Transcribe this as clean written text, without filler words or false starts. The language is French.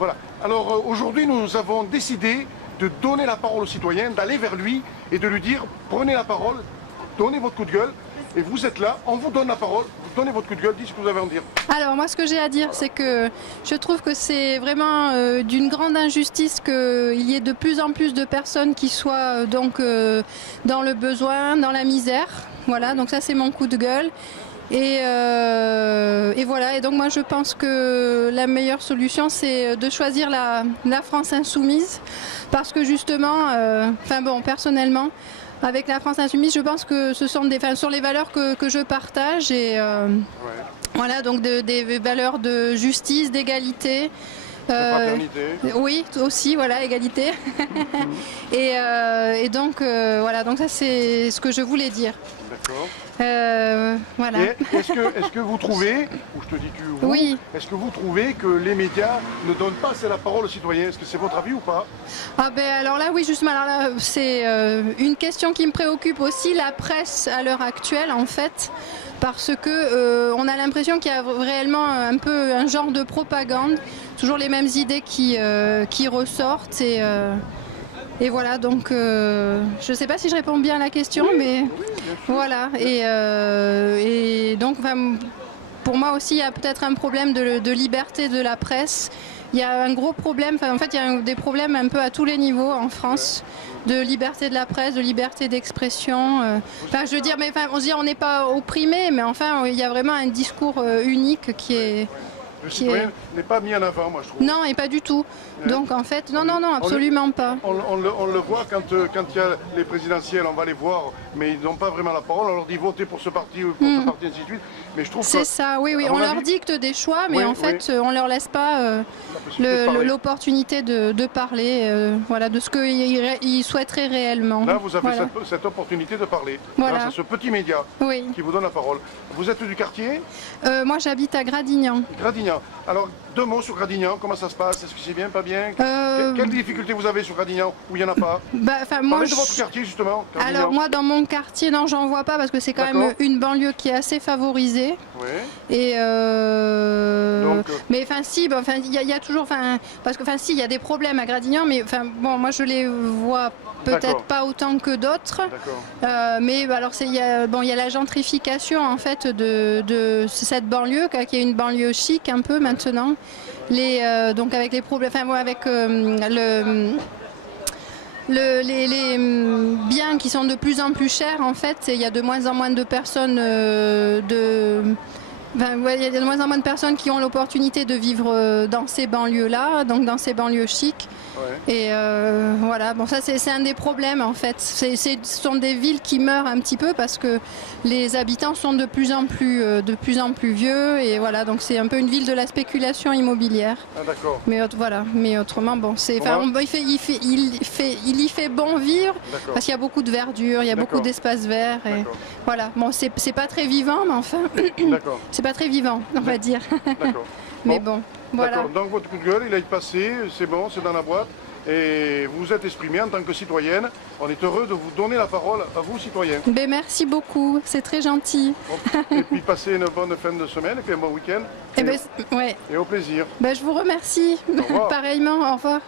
Voilà. Alors aujourd'hui, nous avons décidé de donner la parole aux citoyens, d'aller vers lui et de lui dire prenez la parole, donnez votre coup de gueule. Et vous êtes là, on vous donne la parole, vous donnez votre coup de gueule, dites ce que vous avez à en dire. Alors moi ce que j'ai à dire c'est que je trouve que c'est vraiment d'une grande injustice qu'il y ait de plus en plus de personnes qui soient dans le besoin, dans la misère. Voilà, donc ça c'est mon coup de gueule. Et voilà, et donc moi je pense que la meilleure solution c'est de choisir la France insoumise parce que justement, personnellement, avec la France insoumise, je pense que ce sont sur les valeurs que je partage et voilà, donc des valeurs de justice, d'égalité. De fraternité. Oui, aussi, voilà, égalité. et donc, voilà, donc ça c'est ce que je voulais dire. D'accord. Voilà. Est-ce que vous trouvez, ou je te dis tu vous, oui. Est-ce que vous trouvez que les médias ne donnent pas assez la parole aux citoyens? Est-ce que c'est votre avis ou pas? Ah ben alors là oui justement, alors là c'est une question qui me préoccupe aussi, la presse à l'heure actuelle en fait, parce que on a l'impression qu'il y a réellement un peu un genre de propagande, toujours les mêmes idées qui ressortent et voilà, donc je ne sais pas si je réponds bien à la question, oui, mais oui, voilà. Et donc, pour moi aussi, il y a peut-être un problème de liberté de la presse. Il y a un gros problème, en fait, il y a des problèmes un peu à tous les niveaux en France, de liberté de la presse, de liberté d'expression. Je veux dire, mais on se dit on n'est pas opprimé, mais enfin, il y a vraiment un discours unique qui est... Le citoyen n'est pas mis en avant, moi je trouve. Non, et pas du tout. Donc en fait, non, absolument pas. On le voit quand il y a les présidentielles, on va les voir, mais ils n'ont pas vraiment la parole. On leur dit votez pour ce parti ou pour ce parti, ainsi de suite. Mais je trouve que... C'est ça, oui, on leur dicte des choix, mais en fait, on leur laisse pas l'opportunité de parler voilà, de ce qu'ils souhaiteraient réellement. Là, vous avez cette opportunité de parler, grâce à ce petit média qui vous donne la parole. Vous êtes du quartier? Moi, j'habite à Gradignan. Gradignan. Alors, deux mots sur Gradignan, comment ça se passe? Est-ce que c'est bien, pas bien? Quelles difficultés vous avez sur Gradignan, où il n'y en a pas? Parlez de votre quartier, justement. Gradignan. Alors, moi, dans mon quartier, non, j'en vois pas, parce que c'est quand même une banlieue qui est assez favorisée. Oui. Et mais si, il y a toujours, parce que si, il y a des problèmes à Gradignan, mais bon, moi je les vois peut-être pas autant que d'autres. Mais alors il y a la gentrification en fait de cette banlieue qui est une banlieue chic un peu maintenant. Donc avec les problèmes, avec les biens qui sont de plus en plus chers en fait, il y a de moins en moins de personnes il y a de moins en moins de personnes qui ont l'opportunité de vivre dans ces banlieues-là, donc dans ces banlieues chics. Et voilà, bon, ça c'est un des problèmes en fait. Ce sont des villes qui meurent un petit peu parce que les habitants sont de plus en plus vieux et voilà, donc c'est un peu une ville de la spéculation immobilière. Ah, d'accord. Mais autrement, bon, il y fait bon vivre parce qu'il y a beaucoup de verdure, il y a beaucoup d'espaces verts et voilà. Bon, c'est pas très vivant, mais enfin, c'est pas très vivant, on va dire. D'accord. Mais bon. Voilà. Donc votre coup de gueule, il a été passé, c'est bon, c'est dans la boîte. Et vous vous êtes exprimé en tant que citoyenne. On est heureux de vous donner la parole à vous, citoyens. Merci beaucoup, c'est très gentil. Et puis passez une bonne fin de semaine et puis un bon week-end. Et au plaisir. Je vous remercie. Pareillement, au revoir.